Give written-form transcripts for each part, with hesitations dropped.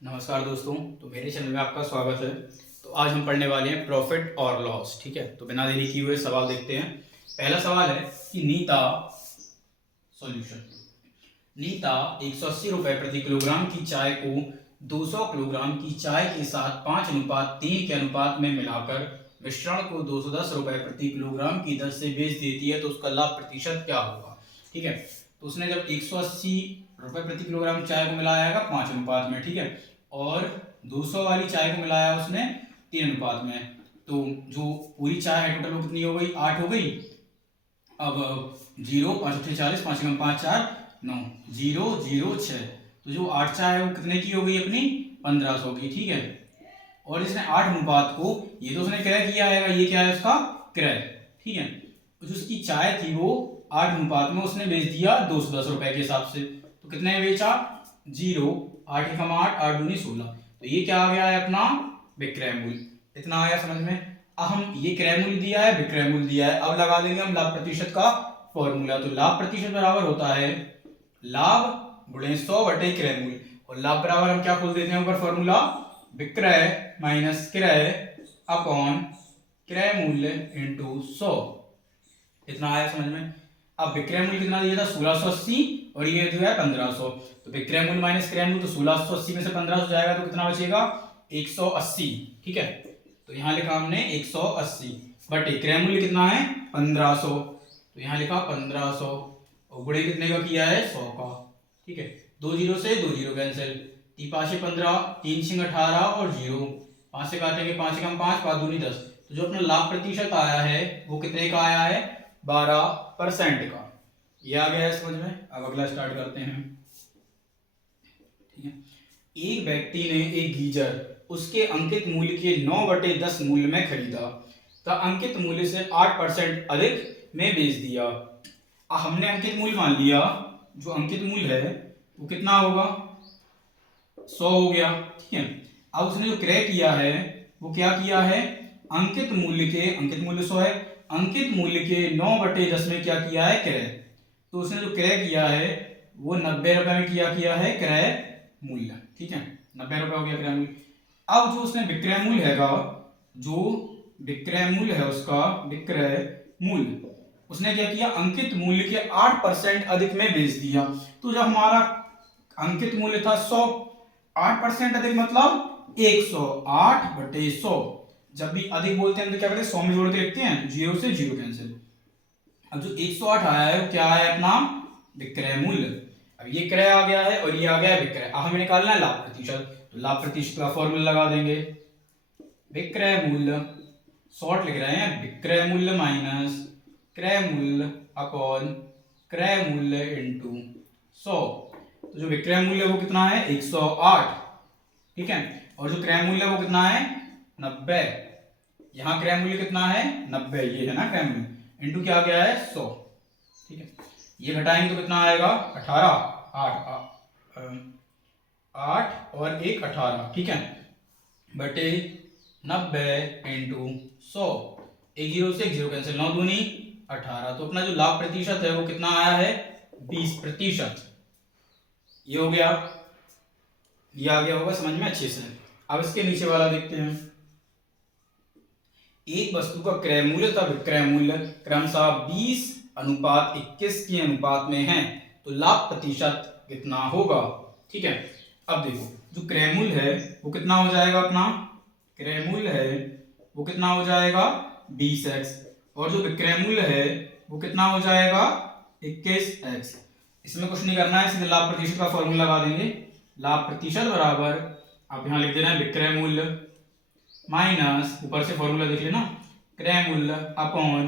नमस्कार दोस्तों, तो मेरे चैनल में आपका स्वागत है। तो आज हम पढ़ने वाले हैं प्रॉफिट और लॉस। ठीक है, तो बिना देरी किए हुए सवाल देखते हैं। पहला सवाल है कि नीता सॉल्यूशन। नीता 180 रुपए प्रति किलोग्राम की चाय को 200 किलोग्राम की चाय के साथ 5:3 के अनुपात में मिलाकर मिश्रण को 210 रुपए प्रति किलोग्राम की दर से बेच देती है, तो उसका लाभ प्रतिशत क्या होगा। ठीक है, तो उसने जब 180 रुपए प्रति किलोग्राम चाय को मिलाया 5 अनुपात में, ठीक है, और 200 वाली चाय को मिलाया उसने 3 अनुपात में, तो जो पूरी चाय है टोटल वो कितनी हो गई, 8 हो गई। अब 0 5 40 5 5 4 9 0 0 6, तो जो 8 चाय है वो कितने की हो गई अपनी, 1500 की। ठीक है, और इसने 8 अनुपात को, ये तो उसने क्रय किया है, ये क्या है उसका क्रय। ठीक है, तो जो उसकी चाय थी वो 8 अनुपात में उसने बेच दिया 210 रुपए के हिसाब से। तो कितने बेचा, 0 8 एकम 8 8 दूनी 16, तो ये क्या आ गया है अपना विक्रय मूल्य। इतना आया समझ में। अब हम ये क्रय मूल्य दिया है, विक्रय मूल्य दिया है, अब लगा देंगे हम लाभ प्रतिशत का फॉर्मूला। तो लाभ प्रतिशत बराबर होता है लाभ गुणे 100 बटे क्रय मूल्य, और लाभ बराबर हम क्या खोल देते हैं ऊपर फॉर्मूला, विक्रय माइनस क्रय अपॉन क्रय मूल्य इंटू 100। इतना आया समझ में। अब विक्रय मूल्य कितना दिया था, 1680, और ये दिया है 1500, तो विक्रय मूल्य माइनस क्रय मूल्य, तो 1680 में से 1500 जाएगा तो कितना बचेगा, 180। ठीक है, तो यहाँ लिखा हमने 180 बटे क्रय मूल्य कितना है 1500, तो यहाँ लिखा 1500, और गुणे कितने का किया है 100 का। ठीक है, 2 0 से 2 0 कैंसिल, 3 5 15 3 6 18 और 0, 5 से काटेंगे 5 एकम 5 5 दूनी 10, तो जो अपना लाभ प्रतिशत आया है वो कितने का आया है, 12% का। ये आ गया है समझ में। अब अगला स्टार्ट करते हैं। ठीक है, एक व्यक्ति ने एक गीजर उसके अंकित मूल्य के 9/10 मूल्य में खरीदा, तो अंकित मूल्य से 8% अधिक में बेच दिया। हमने अंकित मूल्य मान लिया, जो अंकित मूल्य है वो कितना होगा, 100 हो गया। ठीक है, अब उसने जो क्रय किया है वो क्या किया है, अंकित मूल्य 100 है, अंकित मूल्य के 9/10 में क्या किया है क्रय, तो उसने जो क्रय किया है वो 90 रुपए में किया है क्रय मूल्य। ठीक है, 90 रुपए हो गया क्रय मूल्य। अब जो उसने विक्रय मूल्य हैगा, जो विक्रय मूल्य है उसका विक्रय मूल्य उसने क्या किया, अंकित मूल्य के 8% अधिक में बेच दिया। तो जब हमारा अंकित मूल्य था 100, 8% अधिक मतलब 108/100। जब भी अधिक बोलते हैं तो क्या करते हैं, 100 में जोड़ के लिखते हैं, 0 से 0 कैंसिल। अब जो 108 आया है वो क्या है अपना विक्रय मूल्य। अब ये क्रय आ गया है और ये आ गया है विक्रय। अब हमें निकालना है लाभ प्रतिशत, तो लाभ प्रतिशत का फॉर्मूला लगा देंगे, विक्रय मूल्य शॉर्ट लिख रहे हैं, विक्रय मूल्य माइनस क्रय मूल्य अपॉन क्रय मूल्य इंटू 100। तो जो विक्रय मूल्य वो कितना है 108। ठीक है, और जो क्रय मूल्य वो कितना है 90। यहाँ क्रय मूल्य कितना है 90, ये है ना क्रय मूल्य, इंटू क्या गया है 100। ठीक है, ये घटाएंगे तो कितना आएगा 18, 8 और 1 18। ठीक है, बटे 90 इंटू 100, 1 0 से 1 0 कैंसिल, 9 दूनी 18, तो अपना जो लाभ प्रतिशत है वो कितना आया है 20%। ये हो गया, ये आ गया होगा समझ में अच्छे से। अब इसके नीचे वाला देखते हैं। एक वस्तु का क्रय मूल्य तथा विक्रय मूल्य क्रमशः 20:21 के अनुपात में है, तो लाभ प्रतिशत कितना होगा। ठीक है, अब देखो जो क्रय मूल्य है वो कितना हो जाएगा, अपना क्रय मूल्य है वो कितना हो जाएगा 20x, और जो विक्रय मूल्य है वो कितना हो जाएगा 21x। इसमें कुछ नहीं करना है, सीधे लाभ प्रतिशत का फॉर्मूला लगा देंगे। लाभ प्रतिशत बराबर, आप यहां लिख देना है विक्रय मूल्य माइनस, ऊपर से फॉर्मूला देख लेना, क्रय मूल्य अपॉन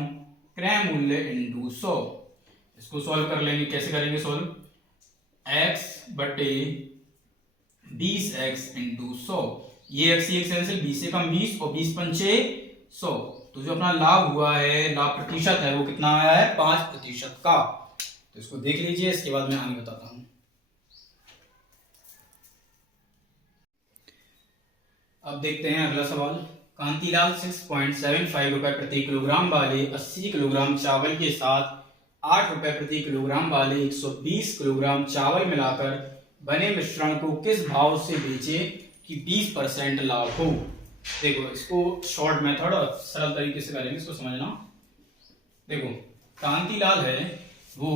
क्रय मूल्य इंटू 100। इसको सॉल्व कर लेंगे, कैसे करेंगे सॉल्व, x बटे 20x इंटू 100, ये x एक कैंसिल, 20 से कम 20 और 20 पंचे 100, तो जो अपना लाभ हुआ है, लाभ प्रतिशत है वो कितना आया है 5% का। तो इसको देख लीजिए, इसके बाद मैं आगे बताता हूं। अब देखते हैं अगला सवाल। कांतिलाल 6.75 रुपए प्रति किलोग्राम वाले 80 किलोग्राम चावल के साथ 8 रुपए प्रति किलोग्राम वाले 120 किलोग्राम चावल मिलाकर बने मिश्रण को किस भाव से बेचे कि 20% लाभ हो। देखो इसको शॉर्ट मेथड और सरल तरीके से करेंगे, इसको समझना। देखो कांतिलाल है वो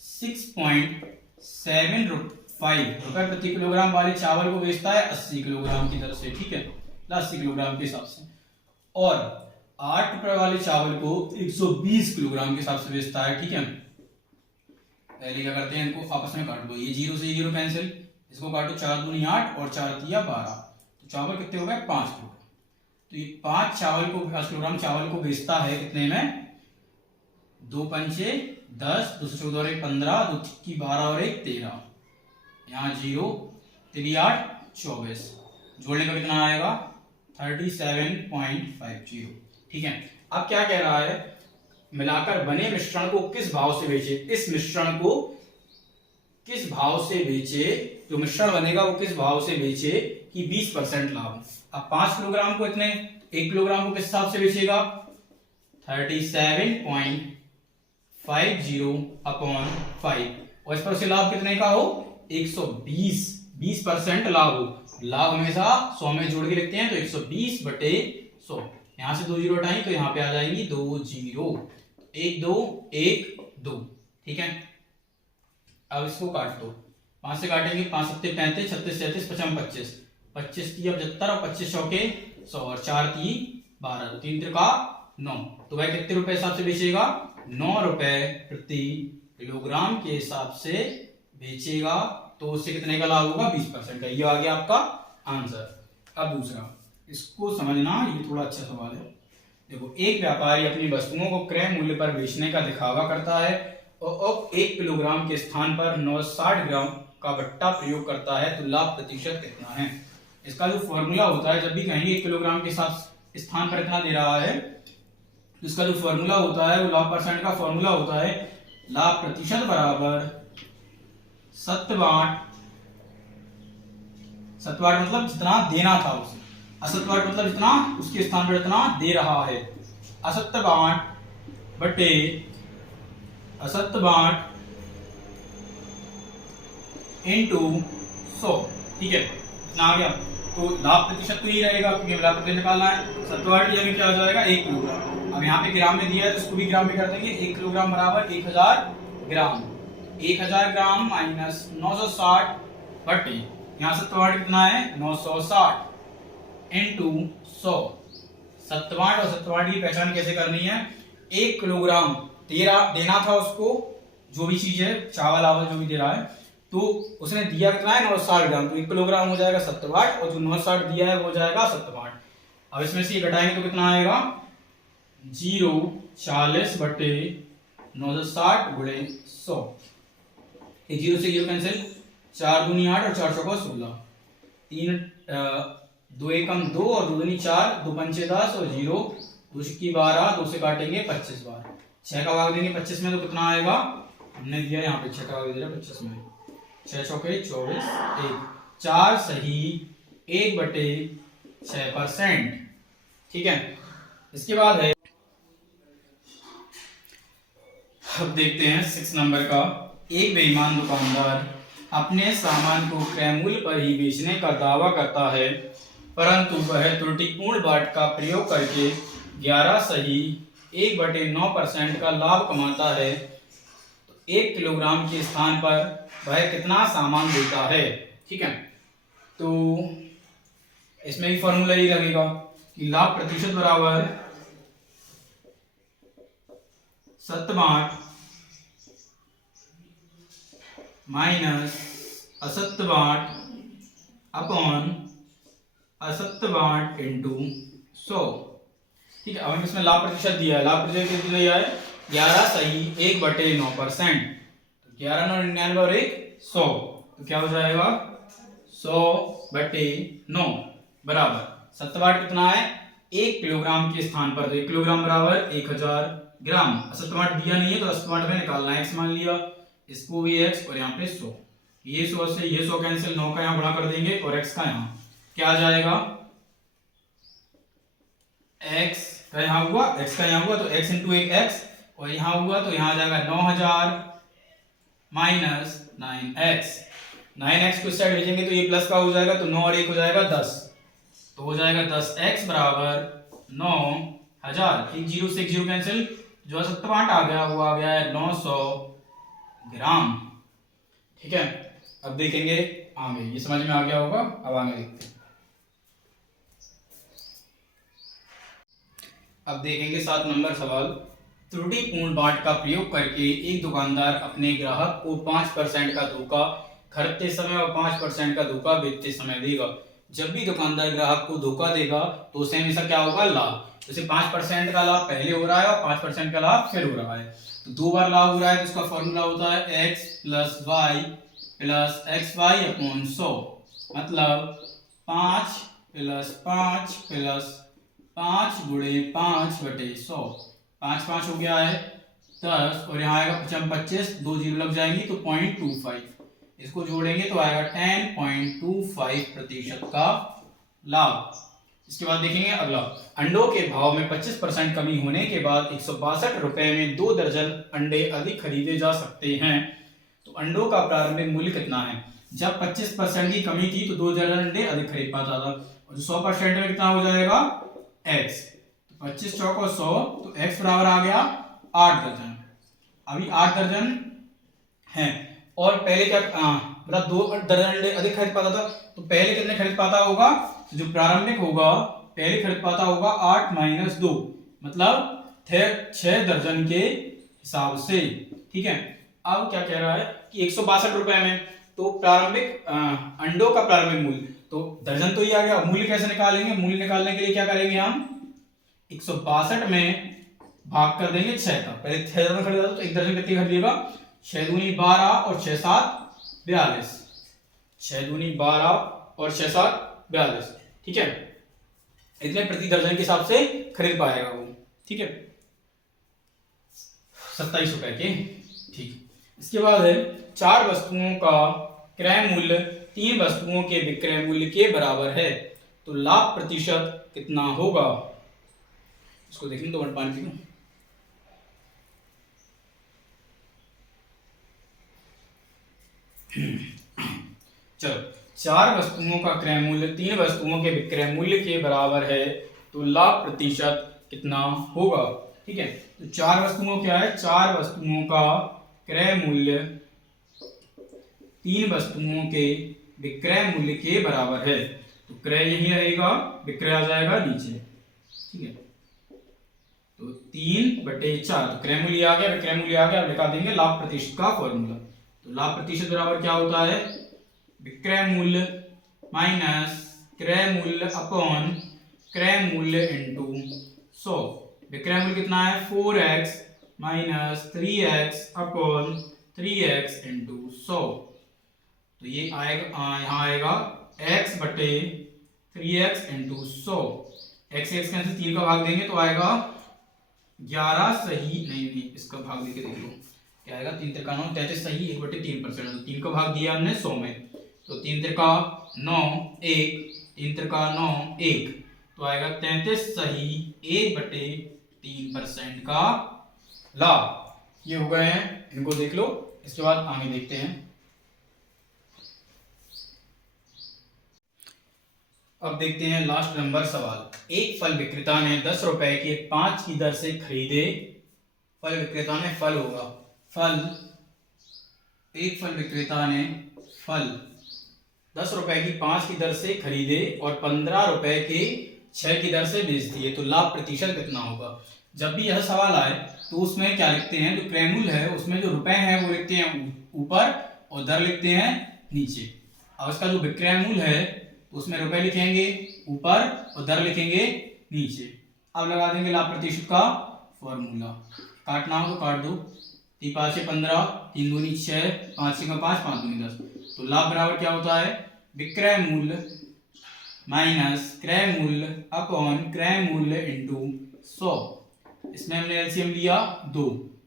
6.75 रुपए प्रति किलोग्राम वाले चावल को बेचता है 80 किलोग्राम की दर से, ठीक है, 80 किलोग्राम के हिसाब से, और 8 रुपए वाले चावल को 120 किलोग्राम के हिसाब से बेचता है, ठीक है। पहले क्या करते हैं, इनको आपस में काट दो, ये 0 से 0 कैंसिल, इसको काटो, 4 दूनी 8 और 4 तिया 12, तो चावल कितने हो गए 5 किलो। तो ये 5 किलोग्राम चावल को बेचता है कितने में, 2 पंचे 10, 2 से 14 और 1 15, 2 की 12 और 1 13, यहाँ 0 3 8 24, जोड़ने का कितना आएगा 37.50, ठीक है। अब क्या कह रहा है, मिलाकर बने मिश्रण को किस भाव से बेचे, इस मिश्रण को किस भाव से बेचे, जो मिश्रण बनेगा वो किस भाव से बेचे कि 20% लाभ। अब 5 किलोग्राम को इतने, 1 किलोग्राम को किस हिसाब से बेचेगा 37.50/5, और इस पर से लाभ कितने का हो 120, 20% लाभ हो। लाभ हमेशा 100 में जोड़ के लिखते हैं, तो 120/100, यहां से 2 जीरो हटाएंगे तो यहाँ पे आ जाएंगी 2 जीरो, 1 2 1 2, ठीक है। अब इसको काट दो, 5 से काटेंगे, 5 सत्ते 35, 36 37, 55 25, 25 ती 75 और 25 चौके 100 और 4 ती 12, तो 3 त्रिका 9, तो वह कितने रुपए हिसाब से बेचेगा 9 रुपए प्रति किलोग्राम के हिसाब से बेचेगा, तो उससे कितने का लाभ होगा 20% का। ये आ गया आपका आंसर। अब दूसरा, इसको समझना, ये थोड़ा अच्छा सवाल है। देखो एक व्यापारी अपनी वस्तुओं को क्रय मूल्य पर बेचने का दिखावा करता है और 1 किलोग्राम के स्थान पर 960 ग्राम का बट्टा प्रयोग करता है, तो लाभ प्रतिशत कितना है। इसका जो फॉर्मूला होता है, जब भी कहेंगे 1 किलोग्राम के साथ स्थान पर इतना दे रहा है, तो इसका जो फॉर्मूला होता है वो लाभ परसेंट का फॉर्मूला होता है, लाभ प्रतिशत बराबर सत्वाट मतलब जितना देना था उसे, असत्वाट मतलब जितना उसके स्थान पर इतना दे रहा है, असत्वाट बटे असत्वाट इनटू 100, ठीक है, इतना आ गया। तो लाभ प्रतिशत तो ही रहेगा क्योंकि लाभ प्रतिशत निकालना है, सत्वाट की जगह क्या हो जाएगा 1 किलोग्राम। अब यहाँ पे ग्राम में दिया है तो इसको भी ग्राम में कर देंगे, 1 किलोग्राम बराबर 1000 ग्राम, 1000 ग्राम माइनस 960 बटे, यहाँ सत्वाट कितना है 960 इनटू 100। सत्वाट और सत्वाट की पहचान कैसे करनी है, 1 किलोग्राम देना था उसको, जो भी चीज है, चावल आवल जो भी दे रहा है, तो उसने दिया कितना है 960 ग्राम, तो 1 किलोग्राम हो जाएगा सत्वाट, और जो 960 दिया है वो हो जाएगा सत्वाट। अब इसमें से ये घटाएंगे तो कितना आएगा 040 बटे 960 गुणे 100, 0 से 0 कैंसिल, 4 दूनी 8 और 4 चौका 16, 3 2 एकम 2 और 2 दूनी 4, 2 पंचे 10 और 0, 2 की 12, 2 से काटेंगे 25 बार, 6 का भाग देंगे 25 में तो कितना आएगा, हमने दिया यहाँ पे 6 का भाग दे रहा 25 में, 6 चौके 24, 1 4 सही 1/6%, ठीक है। इसके बाद है, अब देखते हैं 6 नंबर का, एक बेईमान दुकानदार अपने सामान को क्रय मूल्य पर ही बेचने का दावा करता है, परंतु वह त्रुटिपूर्ण बाट का प्रयोग करके 11 सही 1/9% का लाभ कमाता है, तो 1 किलोग्राम के स्थान पर वह कितना सामान देता है, ठीक है। तो इसमें भी फॉर्मूला ही लगेगा कि लाभ प्रतिशत बराबर सत्वाट माइनस असत्वाट अपॉन असत्वाट इनटू 100, ठीक है। अब इसमें लाभ प्रतिशत दिया है, लाभ प्रतिशत कितना दिया है 11 सही 1/9%, 11 9 99 और 1 100, तो क्या हो जाएगा 100/9 बराबर सत्वाट कितना है 1 किलोग्राम के स्थान पर, तो 1 किलोग्राम बराबर 1000 ग्राम, असत्वाट दिया नहीं है तो असत्वाट में निकालना है, x मान लिया, इसको भी x और यहाँ पे 100, ये 100 से ये 100 कैंसिल, 9 का यहाँ गुणा कर देंगे और x का यहाँ क्या आ जाएगा, x का यहाँ हुआ, x का यहाँ हुआ तो x इंटू 1x, और यहाँ हुआ तो यहाँ आ जाएगा 9000 माइनस 9x, 9x को इस साइड भेजेंगे तो ये प्लस का हो जाएगा, तो 9 और 1 हो जाएगा 10, तो हो जाएगा 10x बराबर 9000। एक जीरो से एक जीरो कैंसिल, जो 78 आ गया वो आ गया है 900 ग्राम। ठीक है, अब देखेंगे आगे, ये समझ में आ गया होगा, अब आगे देखते हैं। अब देखेंगे 7 नंबर सवाल। त्रुटिपूर्ण बाट का प्रयोग करके एक दुकानदार अपने ग्राहक को 5% का धोखा खरीदते समय और 5% का धोखा बेचते समय देगा। जब भी दुकानदार ग्राहक को धोखा देगा तो उसे हमेशा क्या होगा, लाभ। जैसे 5% का लाभ पहले हो रहा है और 5% का लाभ फिर हो रहा है, तो 2 बार लाभ हो रहा है, तो इसका फॉर्मूला होता है x plus Y plus X Y upon 100, मतलब 5 प्लस 5 प्लस 5 गुणे 5 बटे 100, 5 5 हो गया है 10, और यहाँ आएगा 25, 2 जीरो लग जाएंगी तो 0.25, इसको जोड़ेंगे तो आएगा 10.25% का लाभ। इसके बाद देखेंगे अगला, अंडों के भाव में 25% कमी होने के बाद 162 रुपए में 2 दर्जन अंडे अधिक खरीदे जा सकते हैं, तो अंडों का प्रारंभिक मूल्य कितना है। जब 25% की कमी थी तो 2 दर्जन अंडे अधिक खरीद पाता था, और 100% में कितना हो जाएगा x, तो 25 चौको 100, तो x बराबर आ गया 8 दर्जन। अभी 8 दर्जन है, और पहले क्या मतलब 2 दर्जन अंडे अधिक खरीद पाता था, तो पहले कितने खरीद पाता होगा, जो प्रारंभिक होगा पहले खरीद पाता होगा 8 माइनस 2, मतलब 6 दर्जन के हिसाब से। ठीक है, अब क्या कह रहा है कि 162 रुपए में, तो प्रारंभिक अंडों का प्रारंभिक मूल्य, तो दर्जन तो ये आ गया, मूल्य कैसे निकालेंगे, मूल्य निकालने के लिए क्या करेंगे हम, 162 में भाग कर देंगे 6 का, पहले 6 दर्जन खरीदा था तो एक दर्जन कितनी खरीदेगा, 6 दूनी 12 और 6 7 42, 6 दूनी 12 और 6 7 42। ठीक है, इतने प्रति दर्जन के हिसाब से खरीद पाएगा वो। ठीक है, 27 रुपए के। ठीक, इसके बाद है 4 वस्तुओं का क्रय मूल्य 3 वस्तुओं के विक्रय मूल्य के बराबर है, तो लाभ प्रतिशत कितना होगा। इसको देखने दो, पानी पी लो। चलो, 4 वस्तुओं का क्रय मूल्य 3 वस्तुओं के विक्रय मूल्य के बराबर है, तो लाभ प्रतिशत कितना होगा। ठीक है, तो 4 वस्तुओं क्या है, 4 वस्तुओं का क्रय मूल्य 3 वस्तुओं के विक्रय मूल्य के बराबर है, तो क्रय यही रहेगा, विक्रय आ जाएगा नीचे। ठीक है, तो 3/4, तो क्रय मूल्य आ गया, विक्रय मूल्य आ गया, लिखा देंगे लाभ प्रतिशत का फॉर्मूला। तो लाभ प्रतिशत बराबर क्या होता है, विक्रय मूल्य माइनस क्रय मूल्य अपॉन क्रय मूल्य इंटू 100। विक्रय मूल्य कितना है, 4x minus 3x upon 3x into 100, तो ये आएगा यहाँ आएगा x बटे 3x into 100, x x cancel, 3 का भाग देंगे तो आएगा 11 सही, नहीं इसका भाग देके देख लो क्या आएगा, 3 त्रिका 9, 33 सही, 1/3%, 3 का भाग दिया हमने 100 में, तो 3 त्रिका 9 1, 3 त्रिका 9 1, तो आएगा 33 सही 1/3% का लाभ। ये हो गए हैं, इनको देख लो। इसके बाद आगे देखते हैं। अब देखते हैं लास्ट नंबर सवाल। एक फल विक्रेता ने 10 रुपए के 5 की दर से खरीदे, फल विक्रेता ने फल होगा, फल, एक फल विक्रेता ने फल 10 रुपए की 5 की दर से खरीदे और 15 रुपए के 6 की दर से बेच दिए, तो लाभ प्रतिशत कितना होगा। जब भी यह सवाल आए तो उसमें क्या लिखते हैं, जो क्रय मूल्य है उसमें जो रुपए हैं वो लिखते हैं ऊपर और दर लिखते हैं नीचे। अब इसका जो विक्रय मूल्य है उसमें रुपए लिखेंगे ऊपर और दर लिखेंगे नीचे। अब लगा देंगे लाभ प्रतिशत का फॉर्मूला, काटना हो तो काट दो, 3 5 15, 3 दूनी 6, 5 6 5, 5 दूनी 10, तो लाभ बराबर क्या होता है, विक्रय मूल्य माइनस क्रय मूल्य अपॉन क्रय मूल्य इंटू 100। इसमें हमने एलसीएम लिया 2, तो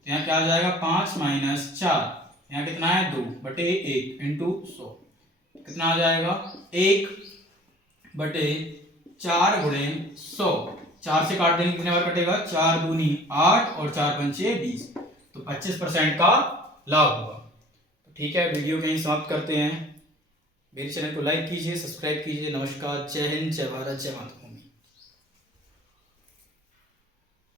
यहाँ क्या आ जाएगा 5 माइनस 4, यहाँ कितना है 2/1 इंटू 100, कितना आ जाएगा 1/4 गुणे 100। 4 से काट देंगे कितने बार कटेगा, 4 दूनी 8 और 4 पंचे 20, तो 25% का लाभ होगा। ठीक है, वीडियो कहीं समाप्त करते हैं। मेरे चैनल को लाइक कीजिए, सब्सक्राइब कीजिए। नमस्कार, जय हिंद, जय भारत, जय माता।